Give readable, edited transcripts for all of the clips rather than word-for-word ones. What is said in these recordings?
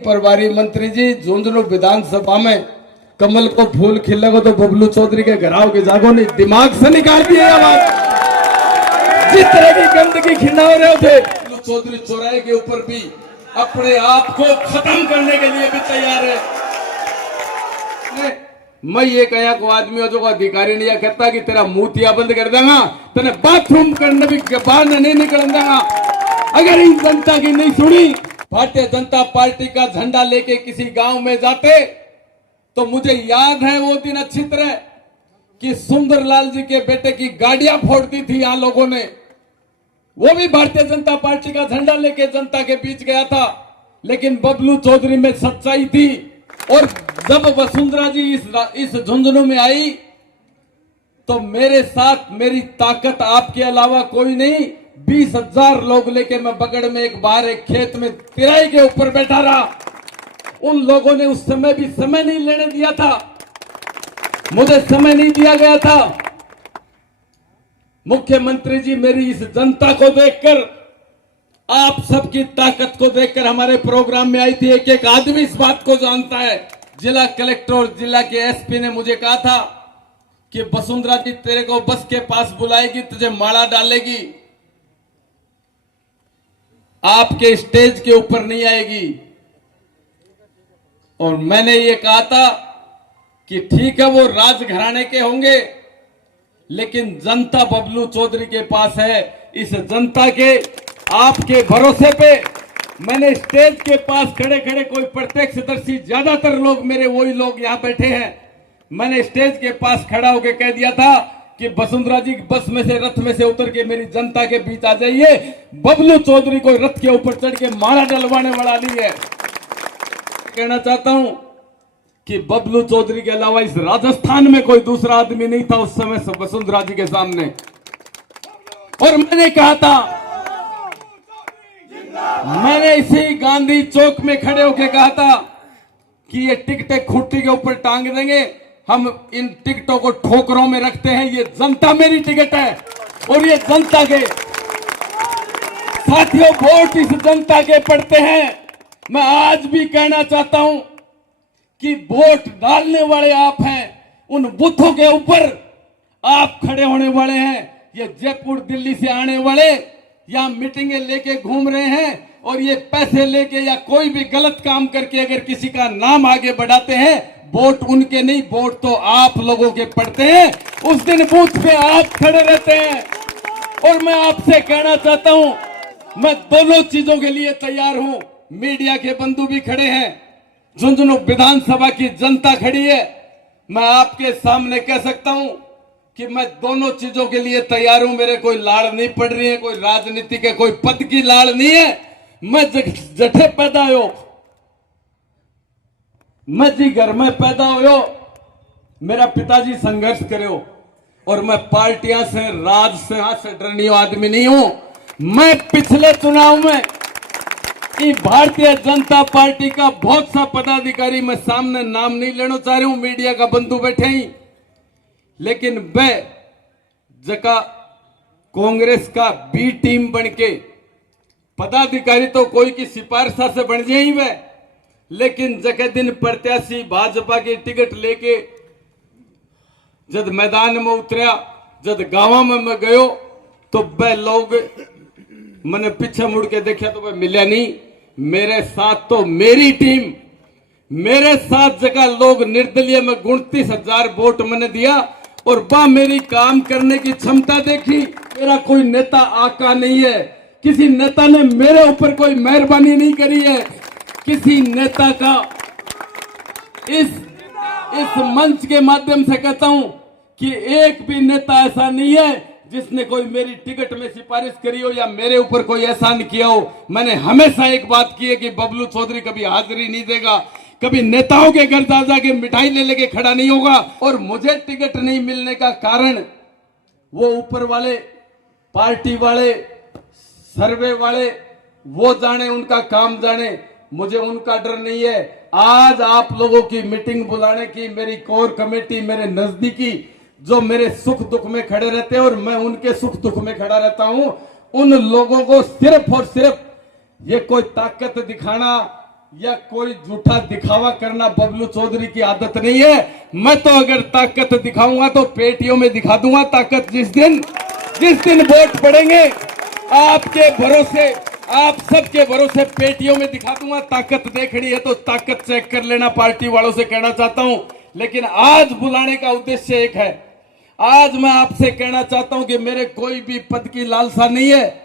प्रभारी मंत्री जी झुंझुनू विधानसभा में कमल को फूल खिलेगा तो बबलू चौधरी के घराव के जागो नहीं दिमाग से निकाल दिए आवाज। जिस तरह की गंदगी खिला रहे थे बबलू चौधरी चौराहे के ऊपर भी अपने आप को खत्म करने के लिए भी तैयार है। मैं ये कहा को आदमी हो जो अधिकारी नहीं कहता कि तेरा मुंह बंद कर देगा तेने बाथरूम करने भी बाहर नहीं निकल देगा। अगर इन जनता की नहीं सुनी, भारतीय जनता पार्टी का झंडा लेके किसी गांव में जाते तो मुझे याद है वो दिन अच्छी तरह कि सुंदरलाल जी के बेटे की गाड़ियां फोड़ दी थी यहां लोगों ने। वो भी भारतीय जनता पार्टी का झंडा लेके जनता के बीच गया था, लेकिन बबलू चौधरी में सच्चाई थी। और जब वसुंधरा जी इस झुंझुनू में आई तो मेरे साथ मेरी ताकत आपके अलावा कोई नहीं, 20,000 लोग लेके मैं बगड़ में एक बार एक खेत में तिराई के ऊपर बैठा रहा। उन लोगों ने उस समय भी समय नहीं लेने दिया था, मुझे समय नहीं दिया गया था। मुख्यमंत्री जी मेरी इस जनता को देखकर, आप सबकी ताकत को देखकर हमारे प्रोग्राम में आई थी। एक एक आदमी इस बात को जानता है। जिला कलेक्टर और जिला के एसपी ने मुझे कहा था कि वसुंधरा जी तेरे को बस के पास बुलाएगी, तुझे माला डालेगी, आपके स्टेज के ऊपर नहीं आएगी। और मैंने ये कहा था कि ठीक है वो राजघराने के होंगे, लेकिन जनता बबलू चौधरी के पास है। इस जनता के आपके भरोसे पे मैंने स्टेज के पास खड़े खड़े, कोई प्रत्यक्षदर्शी, ज्यादातर लोग मेरे वही लोग यहां बैठे हैं, मैंने स्टेज के पास खड़ा होकर कह दिया था कि वसुंधरा जी बस में से, रथ में से उतर के मेरी जनता के बीच आ जाइए। बबलू चौधरी को रथ के ऊपर चढ़ के माला डलवाने वाला नहीं है। कहना चाहता हूं कि बबलू चौधरी के अलावा इस राजस्थान में कोई दूसरा आदमी नहीं था उस समय वसुंधरा जी के सामने। और मैंने कहा था, मैंने इसी गांधी चौक में खड़े होकर कहा था कि ये टिकटें खुट्टी के ऊपर टांग देंगे, हम इन टिकटों को ठोकरों में रखते हैं, ये जनता मेरी टिकट है। और ये जनता के साथियों, वोट इस जनता के पड़ते हैं। मैं आज भी कहना चाहता हूं कि वोट डालने वाले आप हैं, उन बूथों के ऊपर आप खड़े होने वाले हैं। ये जयपुर दिल्ली से आने वाले या मीटिंगें लेके घूम रहे हैं और ये पैसे लेके या कोई भी गलत काम करके अगर किसी का नाम आगे बढ़ाते हैं, वोट उनके नहीं, वोट तो आप लोगों के पड़ते हैं। उस दिन बूथ पे आप खड़े रहते हैं। और मैं आपसे कहना चाहता हूं, मैं दोनों चीजों के लिए तैयार हूं। मीडिया के बंधु भी खड़े हैं, झुंझुनू विधानसभा की जनता खड़ी है। मैं आपके सामने कह सकता हूं कि मैं दोनों चीजों के लिए तैयार हूं। मेरे कोई लाड़ नहीं पड़ रही है, कोई राजनीति के कोई पद की लाड़ नहीं है। मैं जठे पैदा हो, मैं जी घर में पैदा हो, मेरा पिताजी संघर्ष करे हो, और मैं पार्टियां से, राज से डरनी आदमी नहीं हूं। मैं पिछले चुनाव में भारतीय जनता पार्टी का बहुत सा पदाधिकारी, मैं सामने नाम नहीं लेना चाह रही हूं, मीडिया का बंधु बैठे ही, लेकिन वह जगह कांग्रेस का बी टीम बनके, पदाधिकारी तो कोई की सिफारिशा से बन जाए वह, लेकिन जगह दिन प्रत्याशी भाजपा की टिकट लेके जब मैदान में उतरा, जब गांव में मैं गयो तो वह लोग, मैंने पीछे मुड़ के देखा तो वह मिला नहीं। मेरे साथ तो मेरी टीम, मेरे साथ जगह लोग निर्दलीय में 29,000 वोट मैंने दिया और वह मेरी काम करने की क्षमता देखी। मेरा कोई नेता आका नहीं है, किसी नेता ने मेरे ऊपर कोई मेहरबानी नहीं करी है। किसी नेता का इस मंच के माध्यम से कहता हूं कि एक भी नेता ऐसा नहीं है जिसने कोई मेरी टिकट में सिफारिश करी हो या मेरे ऊपर कोई एहसान किया हो। मैंने हमेशा एक बात की है कि बबलू चौधरी कभी हाजिरी नहीं देगा, कभी नेताओं के घर जा जाके मिठाई ले लेके खड़ा नहीं होगा। और मुझे टिकट नहीं मिलने का कारण वो ऊपर वाले, पार्टी वाले, सर्वे वाले, वो जाने, उनका काम जाने, मुझे उनका डर नहीं है। आज आप लोगों की मीटिंग बुलाने की मेरी कोर कमेटी, मेरे नजदीकी जो मेरे सुख दुख में खड़े रहते हैं और मैं उनके सुख दुख में खड़ा रहता हूं, उन लोगों को सिर्फ और सिर्फ ये कोई ताकत दिखाना या कोई झूठा दिखावा करना बबलू चौधरी की आदत नहीं है। मैं तो अगर ताकत दिखाऊंगा तो पेटियों में दिखा दूंगा ताकत। जिस दिन वोट पड़ेंगे आपके भरोसे, आप सबके भरोसे पेटियों में दिखा दूंगा। ताकत देखनी है तो ताकत चेक कर लेना, पार्टी वालों से कहना चाहता हूं। लेकिन आज बुलाने का उद्देश्य एक है। आज मैं आपसे कहना चाहता हूं कि मेरे कोई भी पद की लालसा नहीं है।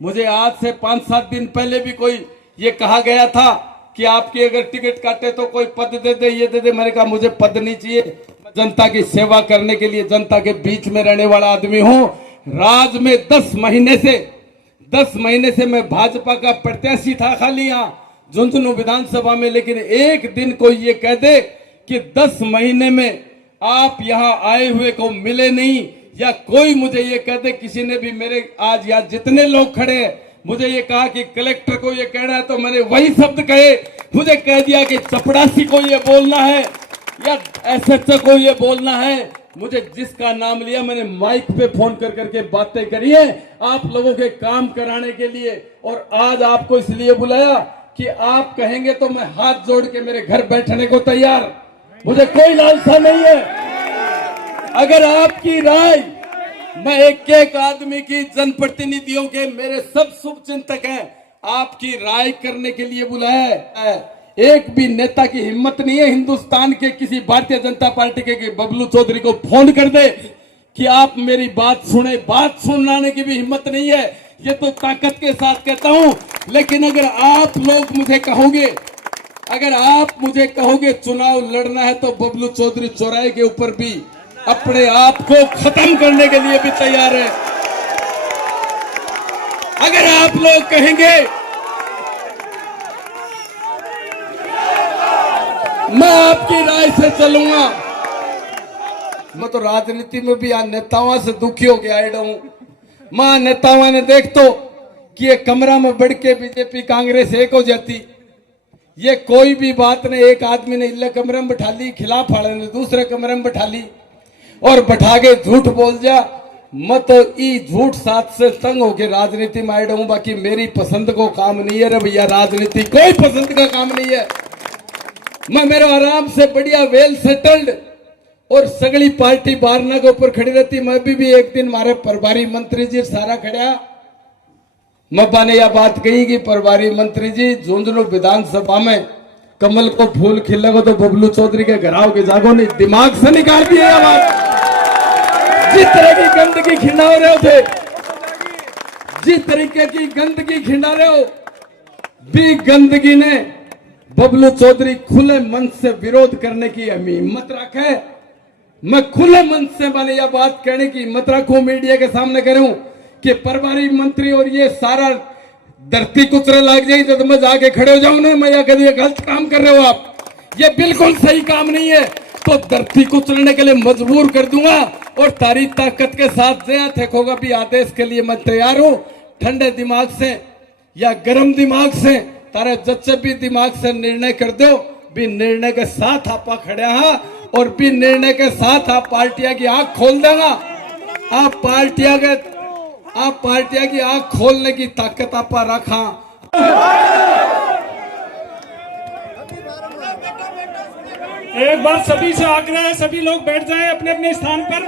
मुझे आज से 5-7 दिन पहले भी कोई ये कहा गया था कि आपकी अगर टिकट काटे तो कोई पद दे दे, ये दे दे। मैंने कहा मुझे पद नहीं चाहिए, मैं जनता की सेवा करने के लिए जनता के बीच में रहने वाला आदमी हूं। राज में 10 महीने से मैं भाजपा का प्रत्याशी था खाली यहाँ झुंझुनू विधानसभा में। लेकिन एक दिन कोई ये कह दे कि 10 महीने में आप यहाँ आए हुए को मिले नहीं, या कोई मुझे ये कह दे, किसी ने भी मेरे आज यहाँ जितने लोग खड़े हैं मुझे ये कहा कि कलेक्टर को ये कहना है तो मैंने वही शब्द कहे। मुझे कह दिया कि चपड़ासी को ये बोलना है या एसएचओ को ये बोलना है। मुझे जिसका नाम लिया मैंने माइक पे फोन कर करके बातें करी है आप लोगों के काम कराने के लिए। और आज आपको इसलिए बुलाया कि आप कहेंगे तो मैं हाथ जोड़ के मेरे घर बैठने को तैयार, मुझे कोई लालसा नहीं है। अगर आपकी राय, मैं एक आदमी की, जनप्रतिनिधियों के, मेरे सब शुभ चिंतक हैं, आपकी राय करने के लिए बुलाया है। एक भी नेता की हिम्मत नहीं है हिंदुस्तान के किसी भारतीय जनता पार्टी के बबलू चौधरी को फोन कर दे कि आप मेरी बात सुने। बात सुनाने की भी हिम्मत नहीं है, ये तो ताकत के साथ कहता हूं। लेकिन अगर आप लोग मुझे कहोगे, अगर आप मुझे कहोगे चुनाव लड़ना है तो बबलू चौधरी चौराहे के ऊपर भी अपने आप को खत्म करने के लिए भी तैयार है। अगर आप लोग कहेंगे मैं आपकी राय से चलूंगा, मैं तो राजनीति में भी आज नेताओं से दुखी हो गया हूं। मां नेताओं ने देख तो कि ये कमरा में बढ़ के बीजेपी कांग्रेस एक हो जाती, ये कोई भी बात नहीं। एक आदमी ने इल्ले कमरे में बैठा ली, खिलाफ वाले ने दूसरे कमरे में बैठा ली और बैठा के झूठ बोल जा। मत ई झूठ साथ से तंग होके राजनीति में आए हूं। बाकी मेरी पसंद को काम नहीं है रे भैया, राजनीति कोई पसंद का काम नहीं है। मैं मेरा आराम से बढ़िया वेल सेटल्ड और सगली पार्टी बारना के ऊपर खड़ी रहती। मैं भी एक दिन मारे प्रभारी मंत्री जी सारा खड़ा, मब्बा ने यह बात कही कि प्रभारी मंत्री जी झुंझुनू विधानसभा में कमल को फूल खिलेगा तो बबलू चौधरी के घर आओगे, जागो नहीं। दिमाग से निकाल दिए यह बात। जिस तरह की गंदगी खिंडा रहे हो थे, जिस तरीके की गंदगी खिंडा रहे हो, भी गंदगी ने बबलू चौधरी खुले मन से विरोध करने की हिम्मत रखे। मैं खुले मन से मैंने यह बात कहने की हिम्मत रखूं, मीडिया के सामने करूं कि प्रभारी मंत्री और ये सारा धरती कुचरे लग जाएगी जब मैं जाके खड़े हो जाऊं ना, मैं यह कहूं गलत काम कर रहे हो आप, ये बिल्कुल सही काम नहीं है, तो धरती कुचलने के लिए मजबूर कर दूंगा। और तारी ताकत के साथ जया थेकोगा भी आदेश के लिए मैं तैयार हूं। ठंडे दिमाग से या गर्म दिमाग से, तारे जच्चे भी दिमाग से निर्णय कर दो। भी निर्णय के साथ आपा खड़े हैं और भी निर्णय के साथ आप पार्टियां की आंख खोल देगा। आप पार्टियां की आंख खोलने की ताकत आपा रखा। एक बार सभी से आग्रह है, सभी लोग बैठ जाएं अपने अपने स्थान पर।